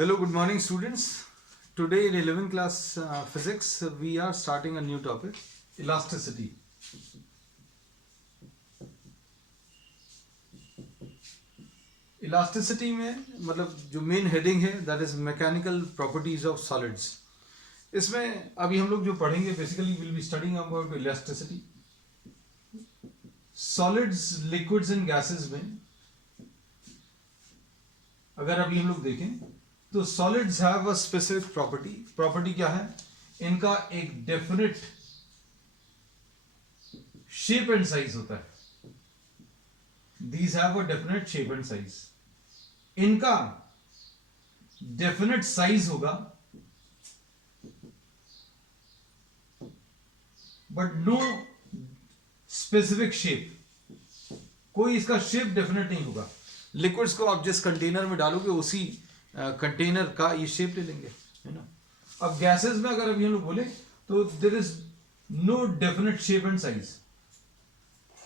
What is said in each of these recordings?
Hello, good morning, students. Today in 11th class physics, we are starting a new topic, elasticity. Elasticity में मतलब जो main heading है that is mechanical properties of solids. इसमें अभी हम लोग जो पढ़ेंगे basically we'll be studying about elasticity. Solids, liquids and gases में अगर अभी हम लोग देखें तो solids have a specific property क्या है? इनका एक डेफिनेट शेप एंड साइज होता है. These have a definite shape and size. इनका डेफिनेट साइज होगा बट नो स्पेसिफिक शेप. कोई इसका शेप डेफिनेट नहीं होगा. लिक्विड्स को आप जिस कंटेनर में डालोगे उसी कंटेनर का ये शेप ले लेंगे, है ना. अब गैसेस में अगर अभी हम लोग बोले तो there is no definite shape and size.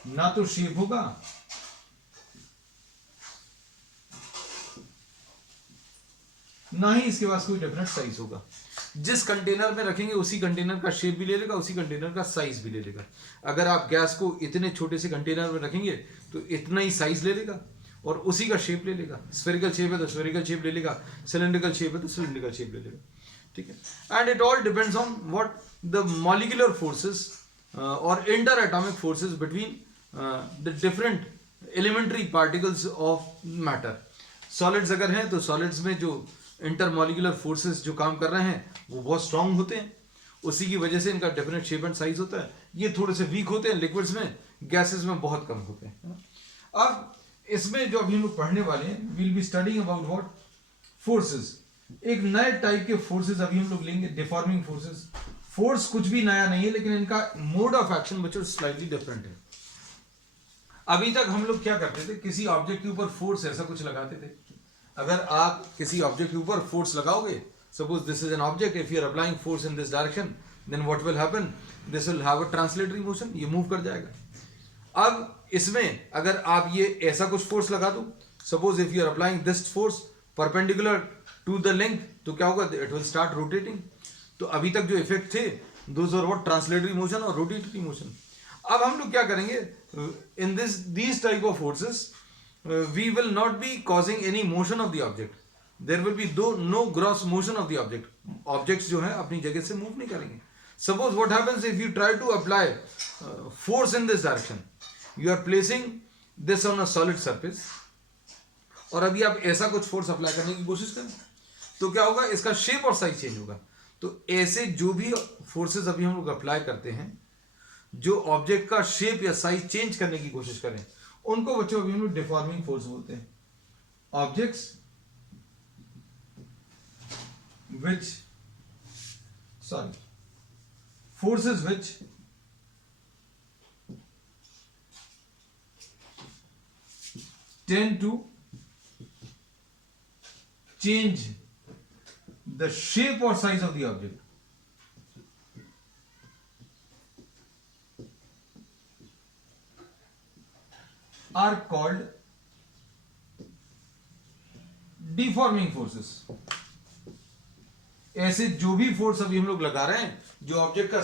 ना तो शेप होगा ना ही इसके पास कोई डेफिनेट साइज होगा. जिस कंटेनर में रखेंगे उसी कंटेनर का शेप भी ले लेगा, उसी कंटेनर का साइज भी ले लेगा. अगर आप गैस को इतने छोटे से कंटेनर में रखेंगे तो इतना ही साइज ले लेगा और उसी का शेप ले लेगा. स्फेरिकल शेप है तो स्फेरिकल शेप ले लेगा, सिलेंड्रिकल शेप है तो सिलेंड्रिकल शेप ले लेगा. ठीक है. And it all depends on what the molecular forces और inter atomic forces between the different elementary particles of matter. Solids अगर हैं तो सॉलिड्स में जो इंटर मॉलिक्यूलर फोर्सेस जो काम कर रहे हैं वो बहुत स्ट्रांग होते हैं. उसी की वजह से इनका डेफिनेट शेप एंड साइज होता है. ये थोड़े से वीक होते हैं लिक्विड्स में, गैसेस में बहुत कम होते हैं. अब इसमें जो अभी हम लोग पढ़ने वाले हैं will be studying about what forces. एक नए टाइप के फोर्सेस अभी हम लोग लेंगे, डिफॉर्मिंग फोर्सेस. फोर्स कुछ भी नया नहीं है लेकिन इनका मोड ऑफ एक्शन बच्चों स्लाइटली डिफरेंट है. अभी तक हम लोग क्या करते थे, किसी ऑब्जेक्ट के ऊपर फोर्स ऐसा कुछ लगाते थे. अगर आप किसी ऑब्जेक्ट के ऊपर फोर्स लगाओगे, suppose this is an object, if you are applying force in this direction then what will happen, this will have a translatory motion. ये मूव कर जाएगा. अब इसमें अगर आप ये ऐसा कुछ फोर्स लगा दो, suppose if you are applying this force perpendicular to the length, तो क्या होगा, इट विल स्टार्ट रोटेटिंग. तो अभी तक जो इफेक्ट थे those are what translatory motion और रोटेटरी मोशन. अब हम लोग क्या करेंगे, in these type of forces we will not be causing any motion of the object. There will be no gross motion of the object. Objects जो है अपनी जगह से मूव नहीं करेंगे. Suppose what happens if you try to apply force in this direction, you are placing this on a solid surface, और अभी आप ऐसा कुछ फोर्स अप्लाई करने की कोशिश करें तो क्या होगा, इसका शेप और साइज चेंज होगा. तो ऐसे जो भी फोर्सेस अभी हम लोग अप्लाई करते हैं जो ऑब्जेक्ट का शेप या साइज चेंज करने की कोशिश करें उनको बच्चों अभी हम लोग डिफॉर्मिंग फोर्स बोलते हैं. Objects which forces which tend to change the shape or size of the object are called deforming forces. ऐसे जो भी फोर्स अभी हम लोग लगा रहे हैं जो ऑब्जेक्ट का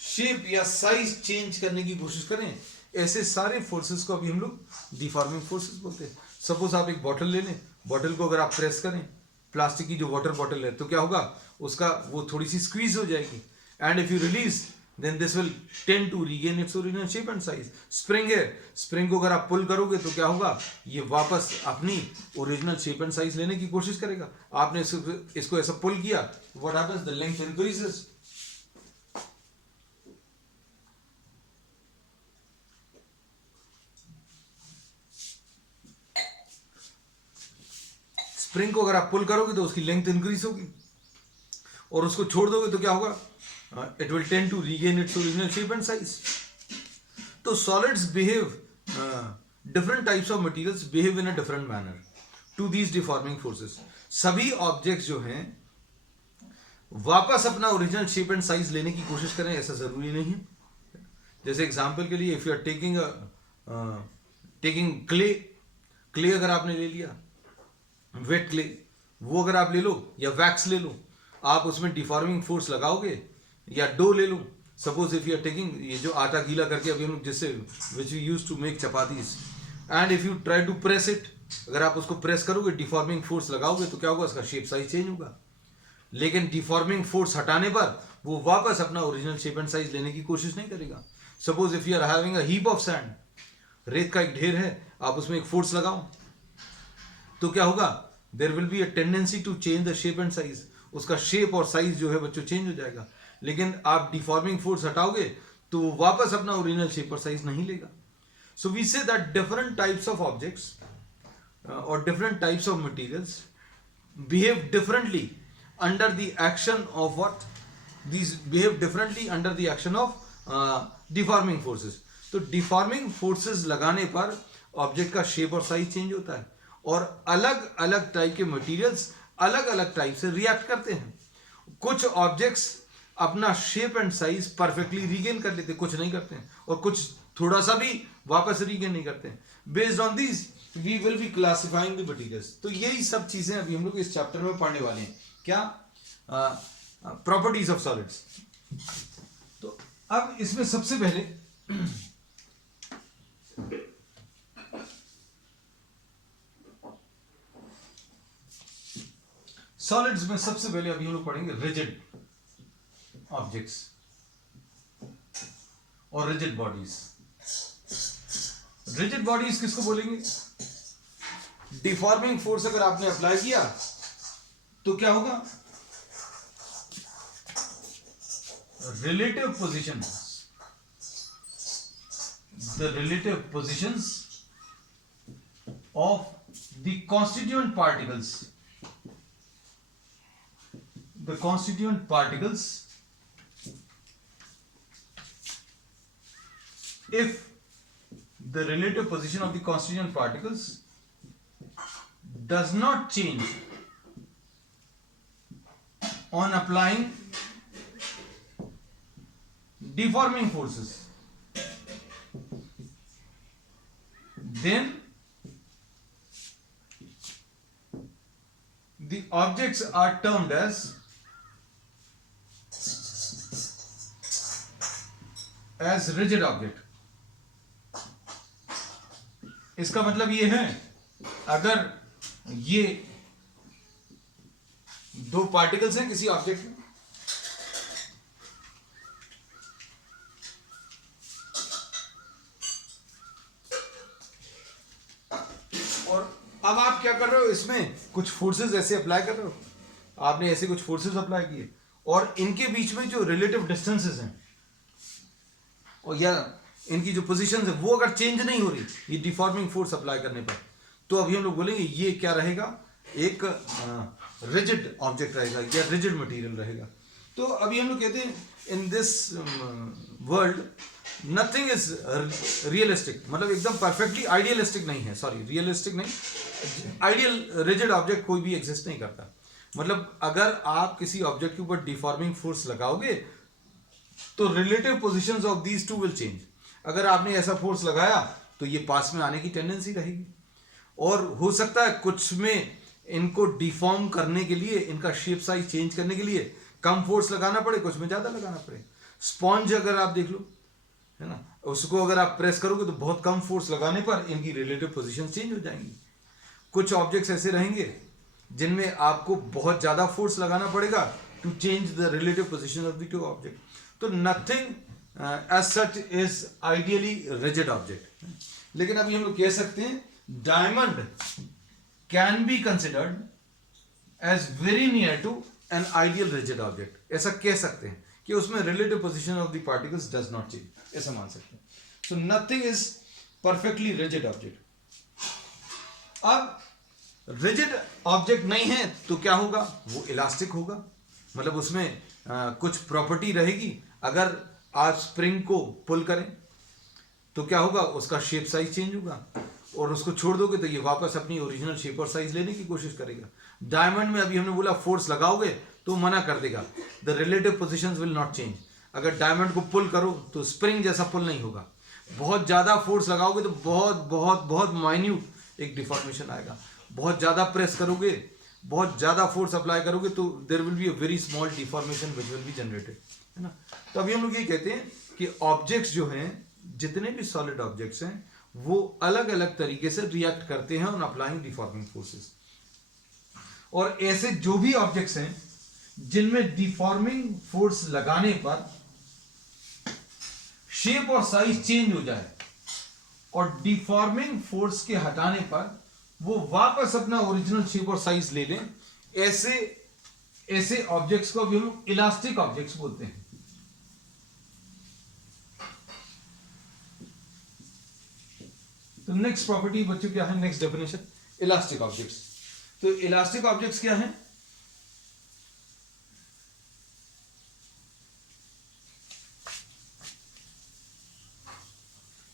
शेप या साइज चेंज करने की कोशिश करें, ऐसे सारे फोर्सेस को अभी हम लोग डिफॉर्मिंग फोर्सेस बोलते हैं. सपोज आप एक बॉटल ले लें, बॉटल को अगर आप प्रेस करें, प्लास्टिक की जो वाटर बॉटल है, तो क्या होगा, उसका वो थोड़ी सी स्क्वीज हो जाएगी. And if you release then this will tend to regain its original shape and size. Spring है, स्प्रिंग को अगर आप पुल करोगे तो क्या होगा, ये वापस अपनी ओरिजिनल शेप एंड साइज लेने की कोशिश करेगा. आपने इसको ऐसा पुल किया, what happens, the length increases. Spring को अगर आप पुल करोगे तो उसकी लेंथ इंक्रीज होगी और उसको छोड़ दोगे तो क्या होगा, it will tend to regain its original shape and size. So solids behave, different types of materials behave in a different manner to these deforming forces. सभी ऑब्जेक्ट्स जो हैं वापस अपना ओरिजिनल शेप एंड साइज लेने की कोशिश करें ऐसा जरूरी नहीं है. जैसे एग्जांपल के लिए if you are taking clay clay अगर आपने ले लिया, वेट क्ले, वो अगर आप ले लो, या वैक्स ले लो, आप उसमें डिफॉर्मिंग फोर्स लगाओगे, या डो ले लो, suppose if you are taking, ये जो आटा गीला करके अभी हम लोग जिससे which you use to make chapatis, and if you try to press it, अगर आप उसको प्रेस करोगे, डिफॉर्मिंग फोर्स लगाओगे, तो क्या होगा, उसका शेप साइज चेंज होगा। लेकिन डिफॉर्मिंग फोर्स हटाने पर वो वापस अपना ओरिजिनल शेप एंड साइज लेने की कोशिश नहीं करेगा। Suppose if you are having a heap of sand, रेत का एक ढेर है, आप उसमें एक फोर्स लगाओ, तो क्या होगा, there will be a tendency to change the shape and size, उसका शेप और साइज जो है बच्चों चेंज हो जाएगा। लेकिन आप डिफॉर्मिंग फोर्स हटाओगे तो वो वापस अपना ओरिजिनल शेप और साइज नहीं लेगा। So we say that different types of objects और different types of materials behave differently under the action of what, these behave differently under the action of deforming forces। तो deforming forces लगाने पर object का shape और size change होता है, और अलग अलग टाइप के मटेरियल्स अलग अलग टाइप से रिएक्ट करते हैं। कुछ ऑब्जेक्ट्स अपना shape and size perfectly regain कर लेते, कुछ नहीं करते हैं, और कुछ थोड़ा सा भी वापस रीगेन नहीं करते हैं। Based on this we will be classifying the materials. तो यही सब चीजें अभी हम लोग इस चैप्टर में पढ़ने वाले हैं। क्या? Properties of solids. तो अब इसमें सबसे पहले सॉलिड्स में सबसे पहले अभी हम लोग पढ़ेंगे रिजिड ऑब्जेक्ट्स और रिजिड बॉडीज। रिजिड बॉडीज किसको बोलेंगे? डिफॉर्मिंग फोर्स अगर आपने अप्लाई किया तो क्या होगा? Relative positions, the relative positions of the constituent particles, the constituent particles, if the relative position of the constituent particles does not change on applying deforming forces, then the objects are termed as rigid object। इसका मतलब ये है, अगर ये दो particles हैं किसी object में, और अब आप क्या कर रहे हो, इसमें कुछ फोर्सेस ऐसे अप्लाई कर रहे हो, आपने ऐसे कुछ फोर्सेस अप्लाई किए, और इनके बीच में जो रिलेटिव डिस्टेंसेस हैं और या इनकी जो पोजीशंस है वो अगर चेंज नहीं हो रही ये डिफॉर्मिंग फोर्स अप्लाई करने पर, तो अभी हम लोग बोलेंगे ये क्या रहेगा? एक रिजिड ऑब्जेक्ट रहेगा या रिजिड मटेरियल रहेगा। तो अभी हम लोग कहते हैं इन this world nothing is realistic, मतलब एकदम परफेक्टली आइडियलिस्टिक नहीं है, सॉरी रियलिस्टिक नहीं, आइडियल रिजिड ऑब्जेक्ट कोई भी एग्जिस्ट नहीं करता। मतलब अगर आप किसी ऑब्जेक्ट के ऊपर डिफॉर्मिंग फोर्स लगाओगे तो relative positions of these two will change. अगर आपने ऐसा फोर्स लगाया तो ये पास में आने की टेंडेंसी रहेगी, और हो सकता है कुछ में इनको डिफॉर्म करने के लिए, इनका शेप साइज चेंज करने के लिए कम फोर्स लगाना पड़े, कुछ में ज्यादा लगाना पड़े। स्पॉन्ज अगर आप देख लो, है ना, उसको अगर आप प्रेस करोगे तो बहुत कम फोर्स लगाने पर इनकी रिलेटिव पोजीशन चेंज हो जाएंगी। कुछ ऑब्जेक्ट्स ऐसे रहेंगे जिनमें आपको बहुत ज्यादा फोर्स लगाना पड़ेगा to change the relative position of the two object. तो nothing as such is ideally rigid object. लेकिन अभी हम लोग कह सकते हैं diamond can be considered as very near to an ideal rigid object. ऐसा कह सकते हैं कि उसमें relative position of the particles does not change, ऐसा मान सकते हैं। So nothing is perfectly rigid object. अब रिजिड ऑब्जेक्ट नहीं है तो क्या होगा? वो इलास्टिक होगा, मतलब उसमें कुछ प्रॉपर्टी रहेगी। अगर आप स्प्रिंग को पुल करें तो क्या होगा? उसका शेप साइज चेंज होगा, और उसको छोड़ दोगे तो ये वापस अपनी ओरिजिनल शेप और साइज लेने की कोशिश करेगा। डायमंड में अभी हमने बोला फोर्स लगाओगे तो मना कर देगा, the relative positions will not change. अगर डायमंड को पुल करो तो स्प्रिंग जैसा पुल नहीं होगा। बहुत ज्यादा फोर्स लगाओगे तो बहुत बहुत बहुत माइन्यूट एक डिफॉर्मेशन आएगा। बहुत ज़्यादा प्रेस करोगे, बहुत ज़्यादा फोर्स अप्लाई करोगे तो there will be a very small deformation which will be generated, है ना। तो अभी हम लोग ये कहते हैं कि ऑब्जेक्ट्स जो हैं, जितने भी सॉलिड ऑब्जेक्ट्स हैं, वो अलग अलग तरीके से रिएक्ट करते हैं ऑन अप्लाइंग डिफॉर्मिंग फोर्सेस। और ऐसे जो भी ऑब्जेक्ट्स हैं जिनमें डिफॉर्मिंग फोर्स लगाने पर शेप और साइज चेंज हो जाए और डिफॉर्मिंग फोर्स के हटाने पर वो वापस अपना ओरिजिनल शेप और साइज ले लें, ऐसे ऑब्जेक्ट्स को भी हम इलास्टिक ऑब्जेक्ट्स बोलते हैं। तो नेक्स्ट प्रॉपर्टी बच्चों क्या है, नेक्स्ट डेफिनेशन, इलास्टिक ऑब्जेक्ट्स। तो इलास्टिक ऑब्जेक्ट्स क्या हैं?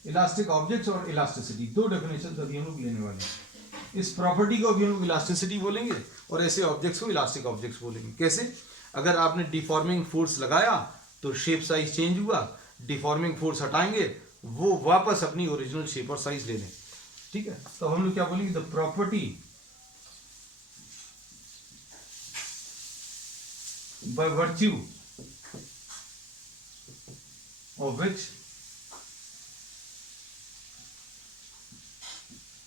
इलास्टिक ऑब्जेक्ट्स और इलास्टिसिटी, दो डेफिनेशन अभी हम लोग लेने वाले हैं। इस प्रॉपर्टी को अभी हम लोग इलास्टिसिटी बोलेंगे और ऐसे ऑब्जेक्ट्स को इलास्टिक ऑब्जेक्ट्स बोलेंगे। कैसे? अगर आपने डिफॉर्मिंग फोर्स लगाया तो शेप साइज चेंज हुआ, डिफॉर्मिंग फोर्स हटाएंगे वो वापस अपनी ओरिजिनल शेप और साइज ले लें। ठीक है, तो हम लोग क्या बोलेंगे, the property by virtue of which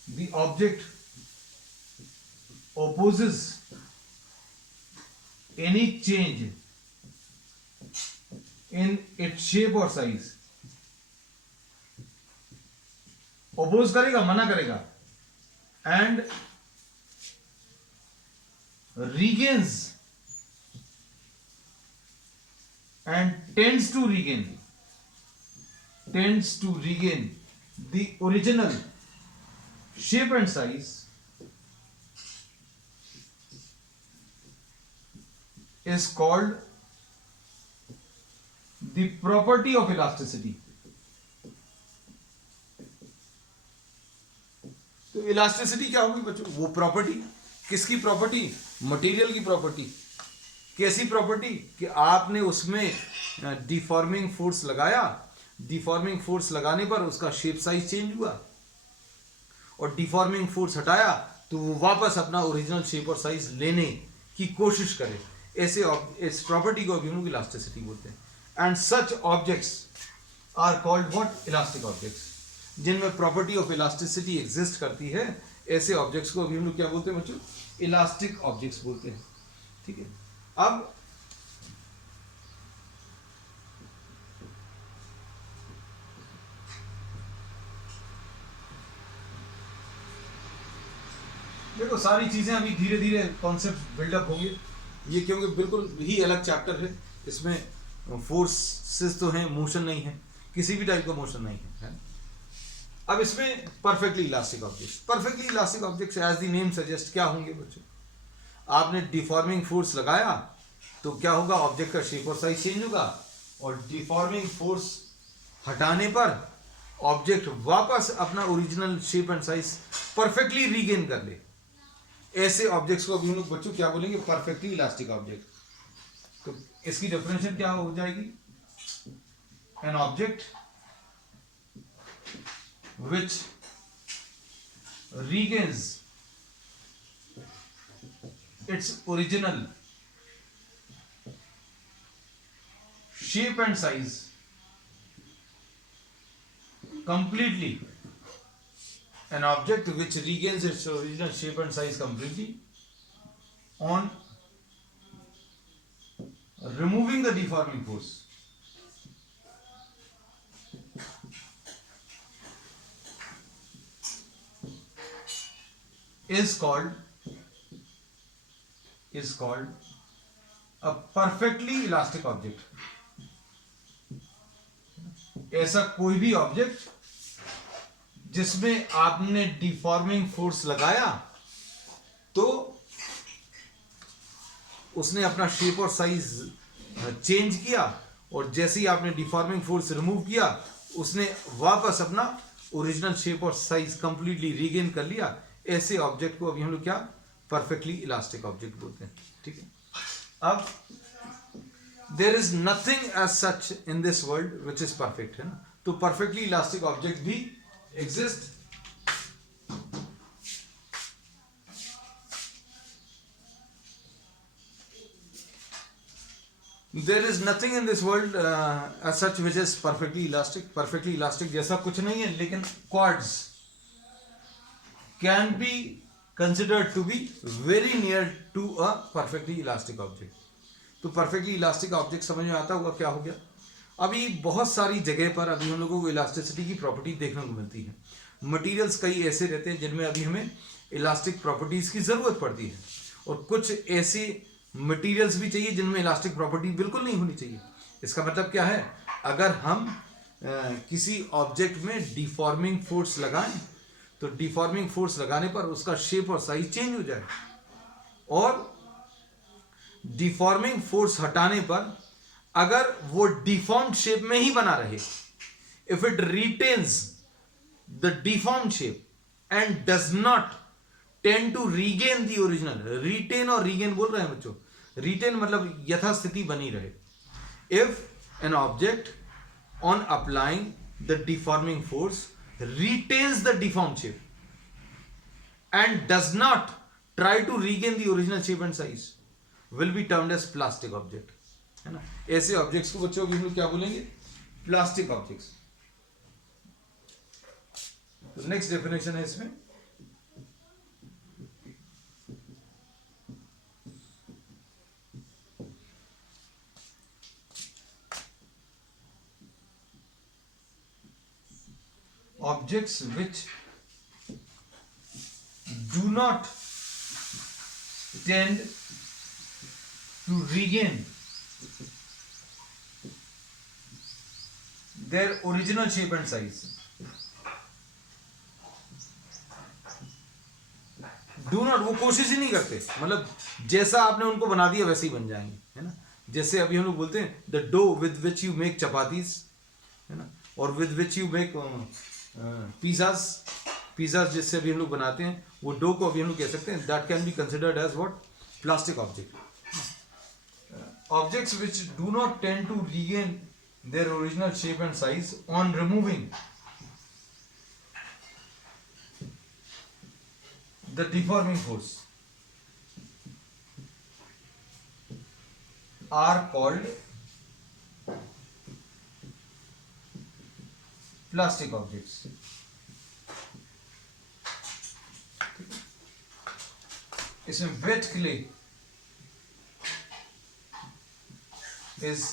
the object opposes any change in its shape or size, oppose करेगा, मना करेगा, and regains and tends to regain the original shape and size is called the property of elasticity. तो elasticity क्या होगी बच्चों? वो property, किसकी property? Material की प्रॉपर्टी। कैसी प्रॉपर्टी? कि आपने उसमें डिफॉर्मिंग फोर्स लगाया, डिफॉर्मिंग फोर्स लगाने पर उसका शेप साइज चेंज हुआ और डिफॉर्मिंग फोर्स हटाया तो वो वापस अपना ओरिजिनल शेप और साइज लेने की कोशिश करे। ऐसे इस प्रॉपर्टी को हम लोग इलास्टिसिटी बोलते हैं। And such objects are called what? Elastic objects. जिनमें प्रॉपर्टी ऑफ इलास्टिसिटी एग्जिस्ट करती है, ऐसे ऑब्जेक्ट्स को अभी हम लोग क्या बोलते हैं बच्चों? इलास्टिक ऑब्जेक्ट्स बोलते हैं। ठीक है, अब देखो सारी चीजें अभी धीरे धीरे कॉन्सेप्ट बिल्डअप होंगे। ये क्योंकि बिल्कुल ही अलग चैप्टर है, इसमें फोर्सेस तो हैं, मोशन नहीं है, किसी भी टाइप का मोशन नहीं है। अब इसमें perfectly elastic objects, perfectly elastic objects as the name suggest क्या होंगे बच्चों? आपने डिफॉर्मिंग फोर्स लगाया तो क्या होगा? ऑब्जेक्ट का शेप और साइज चेंज होगा और डिफॉर्मिंग फोर्स हटाने पर ऑब्जेक्ट वापस अपना original shape and size perfectly regain कर ले। ऐसे ऑब्जेक्ट्स को अभी हम लोग बच्चों क्या बोलेंगे? Perfectly elastic object. तो इसकी डेफिनेशन क्या हो जाएगी? An object which regains its original shape and size completely, an object which regains its original shape and size completely on removing the deforming force is called a perfectly elastic object. ऐसा कोई भी object जिसमें आपने deforming force लगाया तो उसने अपना shape और साइज चेंज किया और जैसे ही आपने डिफॉर्मिंग फोर्स रिमूव किया उसने वापस अपना ओरिजिनल शेप और साइज कंप्लीटली रीगेन कर लिया। ऐसे ऑब्जेक्ट को अभी हम लोग क्या? परफेक्टली इलास्टिक ऑब्जेक्ट बोलते हैं। ठीक है, अब there is nothing as such in this world which is perfect, है ना। तो परफेक्टली इलास्टिक ऑब्जेक्ट भी exist there is nothing in this world as such which is perfectly elastic जैसा कुछ नहीं है, लेकिन quartz can be considered to be very near to a perfectly elastic object. तो परफेक्टली इलास्टिक ऑब्जेक्ट समझ में आता होगा क्या हो गया। अभी बहुत सारी जगह पर अभी हम लोगों को इलास्टिसिटी की प्रॉपर्टी देखने को मिलती है। मटेरियल्स कई ऐसे रहते हैं जिनमें अभी हमें इलास्टिक प्रॉपर्टीज की जरूरत पड़ती है, और कुछ ऐसे मटेरियल्स भी चाहिए जिनमें इलास्टिक प्रॉपर्टी बिल्कुल नहीं होनी चाहिए। इसका मतलब क्या है, अगर हम किसी ऑब्जेक्ट में डिफॉर्मिंग फोर्स लगाएं तो डिफॉर्मिंग फोर्स लगाने पर उसका शेप और साइज चेंज हो जाए, और डिफॉर्मिंग फोर्स हटाने पर अगर वो डिफॉर्म्ड शेप में ही बना रहे, if it retains the deformed shape and does not tend to regain the original, retain और रीगेन बोल रहे हैं बच्चों, रिटेन मतलब यथास्थिति बनी रहे। If an object on applying the deforming force retains the deformed shape and does not try to regain the original shape and size will be termed as plastic object, है ना। ऐसे ऑब्जेक्ट्स को बच्चों को हम लोग क्या बोलेंगे, प्लास्टिक ऑब्जेक्ट्स। तो नेक्स्ट डेफिनेशन है इसमें, objects which do not tend to regain their original shape and size do not, वो कोशिश ही नहीं करते, मतलब जैसा आपने उनको बना दिया वैसे ही बन जाएंगे, है ना। जैसे अभी हम लोग बोलते हैं the dough with which you make chapatis, है ना, और with which you make pizzas जिससे अभी हम लोग बनाते हैं, वो डो को अभी हम लोग कह सकते हैं that can be considered as what, plastic object. Objects which do not tend to regain their original shape and size on removing the deforming force are called plastic objects. इसमें wet clay is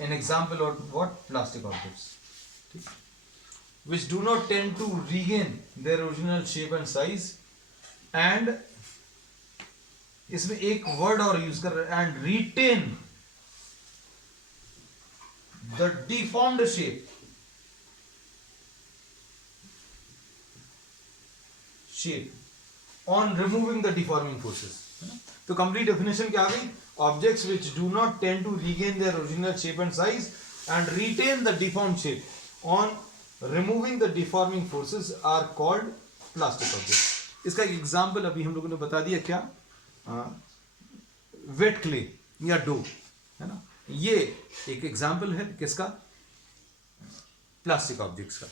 an example of what, plastic objects which do not tend to regain their original shape and size, and इसमें एक word और use कर रहे हैं, and retain the deformed shape on removing the deforming forces। तो complete definition क्या आ गई, objects which do not tend to regain their original shape and size and retain the deformed shape on removing the deforming forces are called plastic object. इसका example अभी हम लोगों ने बता दिया, क्या, वेट क्ले या डो, है ना। ये एक एग्जांपल है किसका, प्लास्टिक ऑब्जेक्ट्स का।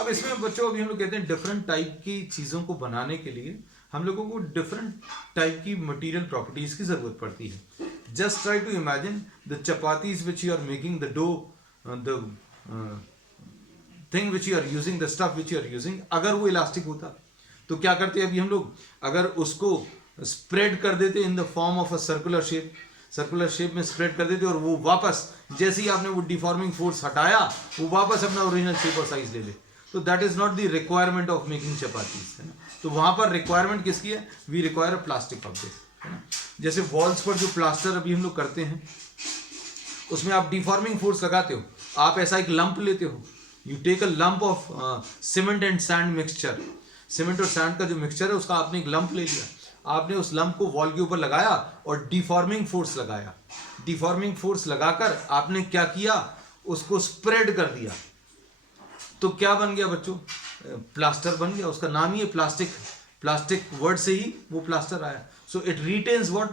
अब इसमें बच्चों अभी हम लोग कहते हैं डिफरेंट टाइप की चीज़ों को बनाने के लिए हम लोगों को डिफरेंट टाइप की मटेरियल प्रॉपर्टीज की जरूरत पड़ती है। Just try to imagine the chapatis which you are making, the dough, the thing which you are using, the stuff which you are using, अगर वो इलास्टिक होता तो क्या करते अभी हम लोग, अगर उसको स्प्रेड कर देते in the form of a circular shape में स्प्रेड कर देते, और वो वापस जैसे ही आपने वो डिफॉर्मिंग फोर्स हटाया वो वापस अपना ओरिजिनल शेप और साइज ले ले, तो that is not the requirement of making chapatis, है ना। तो वहां पर रिक्वायरमेंट किसकी है, we require a plastic object, है ना। जैसे वॉल्स पर जो प्लास्टर अभी हम लोग करते हैं उसमें आप डिफॉर्मिंग फोर्स लगाते हो, आप ऐसा एक लंप लेते हो, you take a lump of cement and sand mixture, cement और सैंड का जो मिक्सचर है उसका आपने एक लंप ले लिया, आपने उस लंप को वॉल के ऊपर लगाया और डिफॉर्मिंग फोर्स लगाया, डिफॉर्मिंग फोर्स लगाकर आपने क्या किया, उसको स्प्रेड कर दिया, तो क्या बन गया बच्चों, प्लास्टर बन गया। उसका नाम ही है प्लास्टिक, प्लास्टिक वर्ड से ही वो प्लास्टर आया। So it retains what,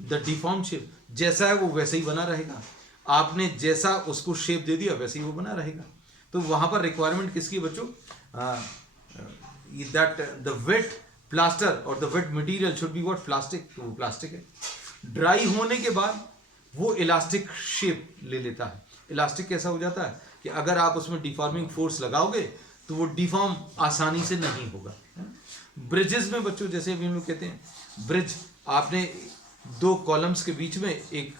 the deform shape, जैसा है वो वैसे ही बना रहेगा, आपने जैसा उसको शेप दे दिया वैसे ही वो बना रहेगा। तो वहां पर रिक्वायरमेंट किसकी बच्चों, दैट द वेट प्लास्टर और the wait material should be what, plastic, तो वो प्लास्टिक है। ड्राई होने के बाद वो इलास्टिक शेप ले लेता है। इलास्टिक कैसा हो जाता है कि अगर आप उसमें डिफॉर्मिंग फोर्स लगाओगे तो वो डिफॉर्म आसानी से नहीं होगा। ब्रिजेस में बच्चों, जैसे अभी हम लोग कहते हैं ब्रिज, आपने दो कॉलम्स के बीच में एक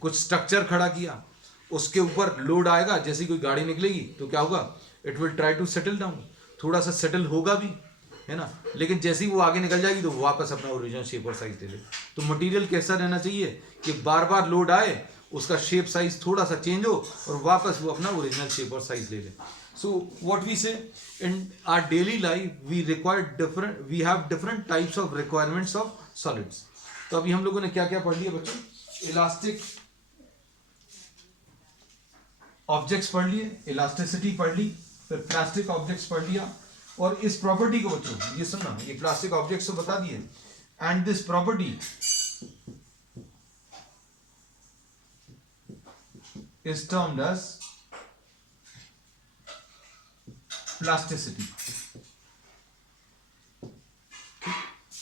कुछ स्ट्रक्चर खड़ा किया, उसके ऊपर लोड आएगा, जैसे कोई गाड़ी निकलेगी तो क्या होगा, it will try to settle down, थोड़ा सा सेटल होगा भी, है ना, लेकिन जैसे ही वो आगे निकल जाएगी तो वापस अपना ओरिजिनल शेप और साइज ले ले। तो मटेरियल कैसा रहना चाहिए कि बार बार लोड आए, उसका शेप साइज थोड़ा सा चेंज हो और वापस वो अपना ओरिजिनल शेप और साइज ले ले। सो what we say, in our daily life we have different types of requirements of solids. तो अभी हम लोगों ने क्या क्या पढ़ लिया बच्चों, इलास्टिक ऑब्जेक्ट्स पढ़ लिए, इलास्टिसिटी पढ़ ली, फिर प्लास्टिक ऑब्जेक्ट्स पढ़ लिया, और इस प्रॉपर्टी को बच्चों ये सुनना, ये प्लास्टिक ऑब्जेक्ट्स तो बता दिए, and this property is termed as plasticity.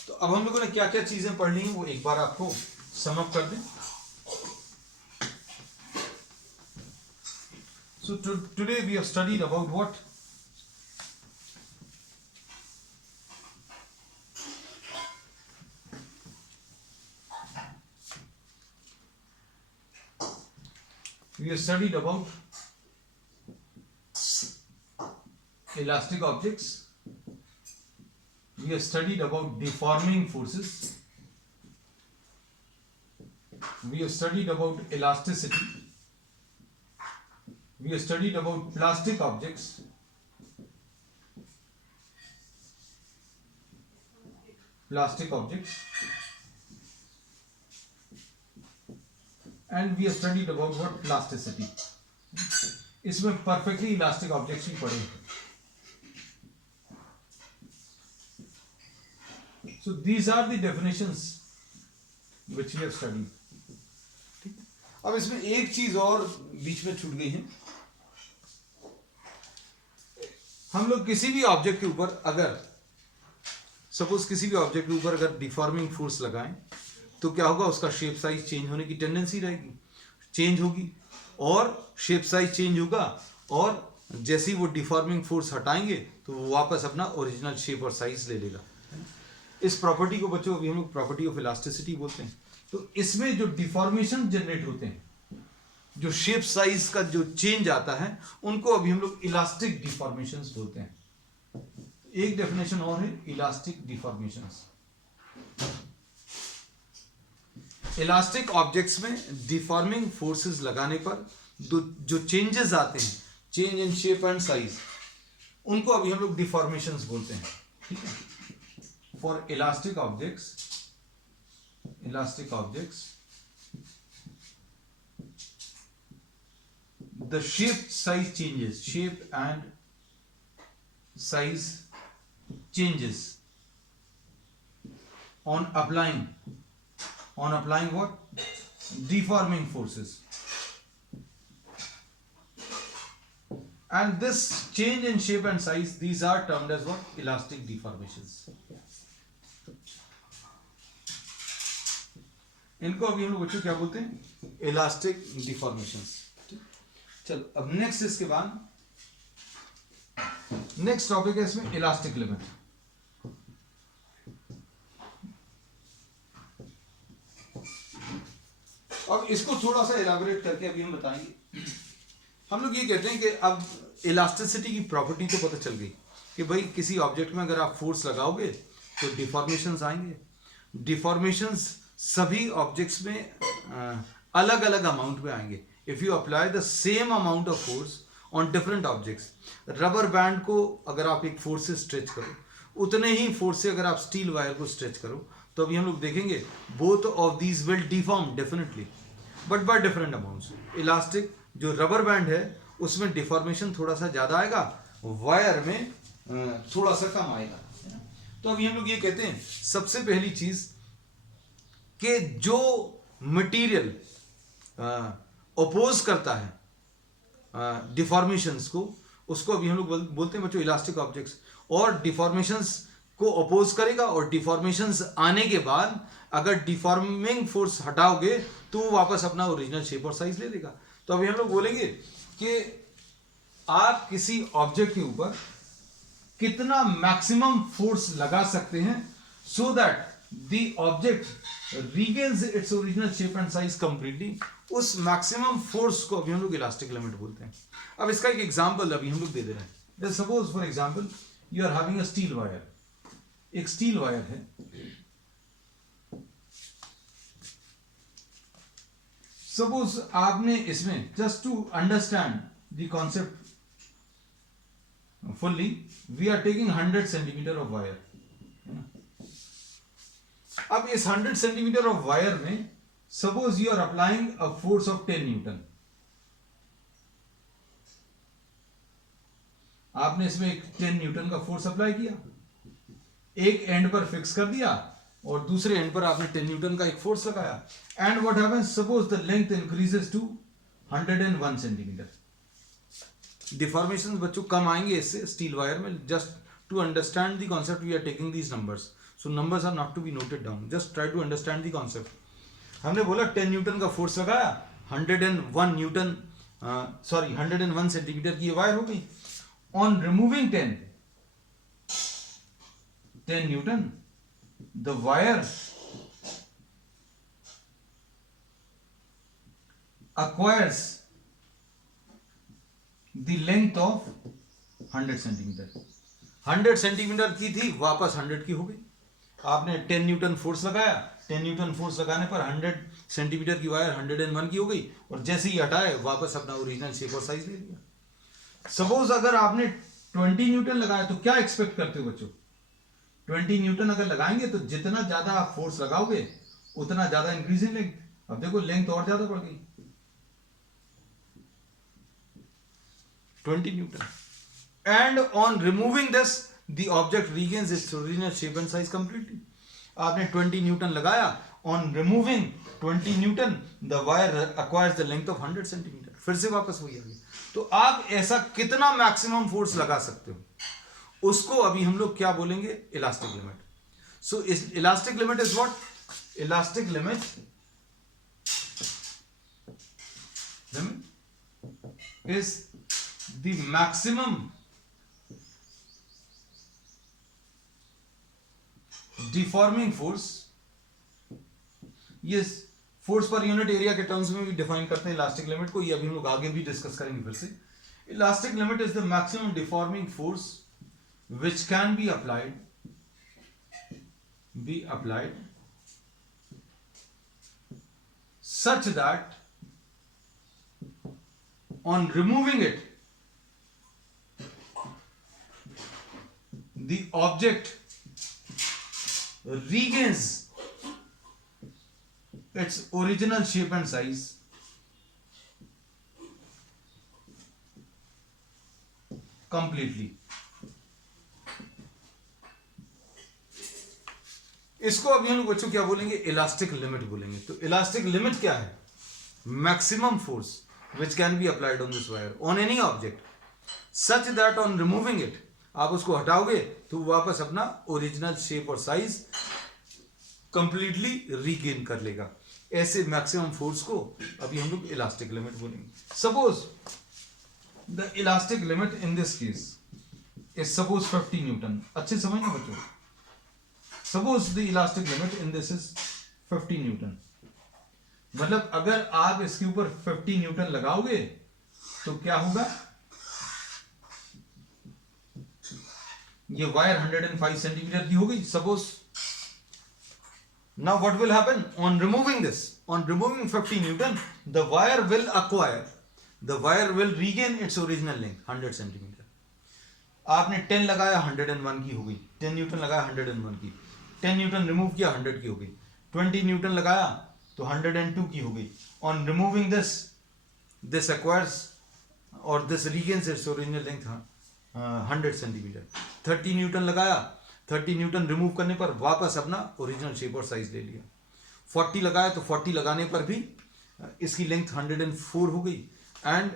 तो अब हम लोगों ने क्या क्या चीजें पढ़ ली हैं वो एक बार आपको सम अप कर दें। So today we have studied about what? We have studied about elastic objects. We have studied about deforming forces. We have studied about elasticity. We have studied about plastic objects. And we have studied about what? Plasticity. इसमें perfectly elastic objects ही पढ़े। So these are the definitions which we have studied. अब इसमें एक चीज और बीच में छूट गई है। हम लोग किसी भी ऑब्जेक्ट के ऊपर अगर सपोज किसी भी ऑब्जेक्ट के ऊपर अगर डिफॉर्मिंग फोर्स लगाएं तो क्या होगा, उसका शेप साइज चेंज होने की टेंडेंसी रहेगी, चेंज होगी, और शेप साइज चेंज होगा, और जैसे ही वो डिफॉर्मिंग फोर्स हटाएंगे तो वो वापस अपना ओरिजिनल शेप और साइज ले लेगा। इस प्रॉपर्टी को बच्चों अभी हम लोग प्रॉपर्टी ऑफ इलास्टिसिटी बोलते हैं। तो इसमें जो डिफॉर्मेशन जनरेट होते हैं, जो शेप साइज का जो चेंज आता है, उनको अभी हम लोग इलास्टिक डिफॉर्मेशंस बोलते हैं। एक डेफिनेशन और है इलास्टिक डिफॉर्मेशंस। इलास्टिक ऑब्जेक्ट्स में डिफॉर्मिंग फोर्सेस लगाने पर जो चेंजेस आते हैं, change in shape and size, उनको अभी हम लोग डिफॉर्मेशंस बोलते हैं। ठीक है, for elastic objects the shape size changes, shape and size changes on applying what? Deforming forces. And this change in shape and size, these are termed as what? Elastic deformations. इनको अभी हम लोग बच्चों क्या बोलते हैं? Elastic deformations. चलो अब नेक्स्ट, इसके बाद नेक्स्ट टॉपिक है इसमें इलास्टिक लिमिट। अब इसको थोड़ा सा इलाबोरेट करके अभी हम बताएंगे। हम लोग ये कहते हैं कि अब इलास्टिसिटी की प्रॉपर्टी तो पता चल गई कि भाई किसी ऑब्जेक्ट में अगर आप फोर्स लगाओगे तो डिफॉर्मेशंस आएंगे। डिफॉर्मेशंस सभी ऑब्जेक्ट्स में अलग अलग अमाउंट में आएंगे। If you apply the same amount of force on different objects, rubber band को अगर आप एक फोर्स से स्ट्रेच करो, उतने ही फोर्स से अगर आप स्टील वायर को स्ट्रेच करो, तो अभी हम लोग देखेंगे both of these will deform definitely, but by different amounts. Elastic जो रबर बैंड है उसमें डिफॉर्मेशन थोड़ा सा ज्यादा आएगा, वायर में थोड़ा सा कम आएगा। तो अभी हम लोग ये कहते हैं सबसे पहली चीज कि जो मटेरियल अपोज करता है डिफॉर्मेशंस को, उसको अभी हम लोग बोलते हैं बच्चों इलास्टिक ऑब्जेक्ट्स। और डिफॉर्मेशंस को अपोज करेगा और डिफॉर्मेशंस आने के बाद अगर डिफॉर्मिंग फोर्स हटाओगे तो वो वापस अपना ओरिजिनल शेप और साइज ले लेगा। तो अभी हम लोग बोलेंगे कि आप किसी ऑब्जेक्ट के ऊपर कितना मैक्सिमम फोर्स लगा सकते हैं so that the object regains its original shape and size completely. उस मैक्सिमम फोर्स को अभी हम लोग इलास्टिक लिमिट बोलते हैं। अब इसका एक एग्जांपल अभी हम लोग दे दे रहे हैं। Suppose for example you are having a steel wire, एक स्टील वायर है, सपोज आपने इसमें just to understand the concept fully we are taking 100 centimetre of wire. अब इस 100 सेंटीमीटर ऑफ वायर में suppose you are applying a force of 10 newton. आपने इसमें एक 10 न्यूटन का फोर्स अप्लाई किया, एक एंड पर फिक्स कर दिया और दूसरे एंड पर आपने 10 न्यूटन का एक फोर्स लगाया। And what happens, suppose the length increases to 101 centimetre. Deformation बच्चों कम आएंगे इससे स्टील वायर में। Just to understand the concept we are taking these numbers, so numbers are not to be noted down, just try to understand the concept. हमने बोला 10 Newton का force लगाया, 101 Newton 101 centimetre की ये वायर हो गई। On removing 10 Newton the wire acquires the length of 100 centimetre. 100 centimetre की थी, वापस 100 की हो गई। आपने 10 न्यूटन फोर्स लगाया, 10 न्यूटन फोर्स लगाने पर 100 सेंटीमीटर की वायर 101 की हो गई और जैसे ही हटाए वापस अपना ओरिजिनल शेप और साइज ले लिया। सपोज अगर आपने 20 न्यूटन लगाया तो क्या एक्सपेक्ट करते हो बच्चों? 20 न्यूटन अगर लगाएंगे तो जितना ज्यादा आप फोर्स लगाओगे उतना ज्यादा इंक्रीज इन लेंथ। अब देखो लेंथ और ज्यादा बढ़ गई 20 newton. And on removing this the object regains its original shape and size completely. आपने 20 न्यूटन लगाया, on removing 20 newton the wire acquires the length of 100 centimetre. फिर से वापस वही आ गया। तो आप ऐसा कितना मैक्सिमम फोर्स लगा सकते हो, उसको अभी हम लोग क्या बोलेंगे? Elastic limit. So elastic limit is what? Elastic limit is the maximum deforming force। ये फोर्स पर यूनिट एरिया के टर्म्स में भी डिफाइन करते हैं इलास्टिक लिमिट को। ये अभी हम लोग आगे भी डिस्कस करेंगे फिर से। Elastic limit is the maximum deforming force which can be applied such that on removing it the object regains its original shape and size completely। इसको अभी हम लोग बच्चों क्या बोलेंगे? इलास्टिक लिमिट बोलेंगे। तो इलास्टिक लिमिट क्या है? Maximum force which can be applied on this wire on any object such that on removing it, आप उसको हटाओगे तो वापस अपना ओरिजिनल शेप और साइज कंप्लीटली रीगेन कर लेगा। ऐसे मैक्सिमम फोर्स को अभी हम लोग इलास्टिक लिमिट बोलेंगे। Suppose the elastic limit in this case is suppose 50 Newton. अच्छे समझना बच्चों। Suppose the elastic limit in this is 50 Newton. मतलब अगर आप इसके ऊपर 50 न्यूटन लगाओगे तो क्या होगा? ये वायर 105 सेंटीमीटर की हो गई suppose. Now what will happen on removing this? On removing 50 Newton the wire will acquire, the wire will regain it's original length 100 centimetre. आपने 10 लगाया 101 की हो गई, 10 न्यूटन लगाया 101 की, 10 न्यूटन रिमूव किया 100 की हो गई, 20 न्यूटन लगाया तो 102 की हो गई। ऑन रिमूविंग दिस एक्वायर्स और this regains its original length 100 centimetre. 30 newton लगाया, 30 न्यूटन रिमूव करने पर वापस अपना ओरिजिनल शेप और साइज ले लिया। 40 लगाया तो 40 लगाने पर भी इसकी लेंथ 104 हो गई। एंड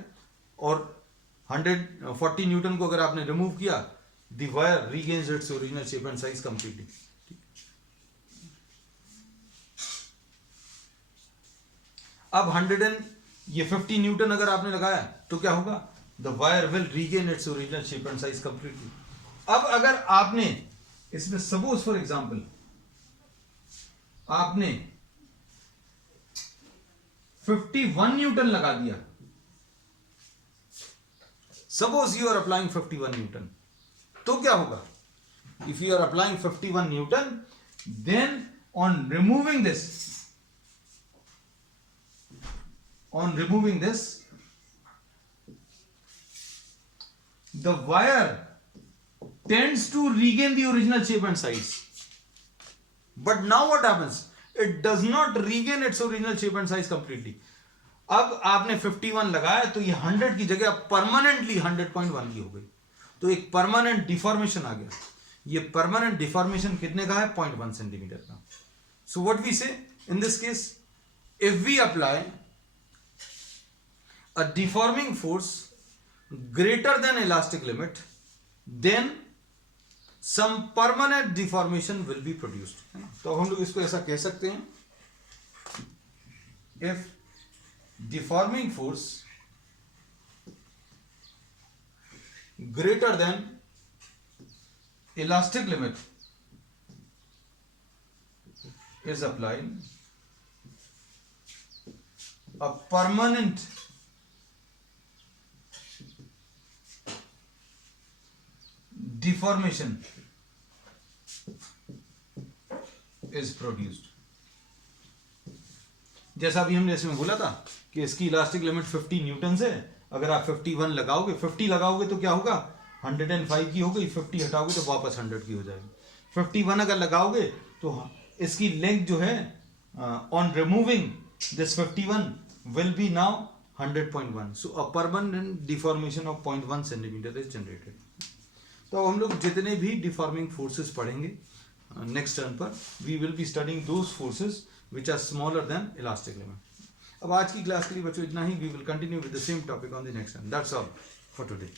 और 140 न्यूटन को अगर आपने रिमूव किया the wire regains its original shape and size completely. अब 50 न्यूटन अगर आपने लगाया तो क्या होगा? The wire will regain its original shape and size completely. अब अगर आपने इसमें सपोज फॉर एग्जाम्पल आपने 51 न्यूटन लगा दिया, suppose you are applying 51 newton, तो क्या होगा? If you are applying 51 newton, then on removing this, the wire tends to regain the original shape and size. But now what happens? It does not regain its original shape and size completely. अब आपने 51 लगाया तो ये 100 की जगह permanently 100.1 की हो गई, तो एक परमानेंट डिफॉर्मेशन आ गया. ये परमानेंट डिफॉर्मेशन कितने का है? 0.1 सेंटीमीटर का. सो what we say in this case, if we apply a deforming force greater than elastic limit, then some permanent deformation will be produced. तो हम लोग इसको ऐसा कह सकते हैं, if deforming force greater than elastic limit is applied, a permanent deformation is produced. जैसा अभी हमने इसमें बोला था कि इसकी इलास्टिक लिमिट 50 न्यूटन है, अगर आप 51 लगाओगे, 50 लगाओगे तो क्या होगा? 105 की हो गई, 50 हटाओगे तो वापस 100 की हो जाएगी. 51 अगर लगाओगे तो इसकी लेंथ जो है on removing this 51 will be now 100.1. So a permanent deformation of 0.1 centimetre is generated. तो हम लोग जितने भी डिफॉर्मिंग फोर्सेस पढ़ेंगे नेक्स्ट टर्न पर, we will be studying those forces which are smaller than elastic limit. अब आज की क्लास के लिए बच्चों इतना ही. We will continue with the same topic on the next turn. That's all for today.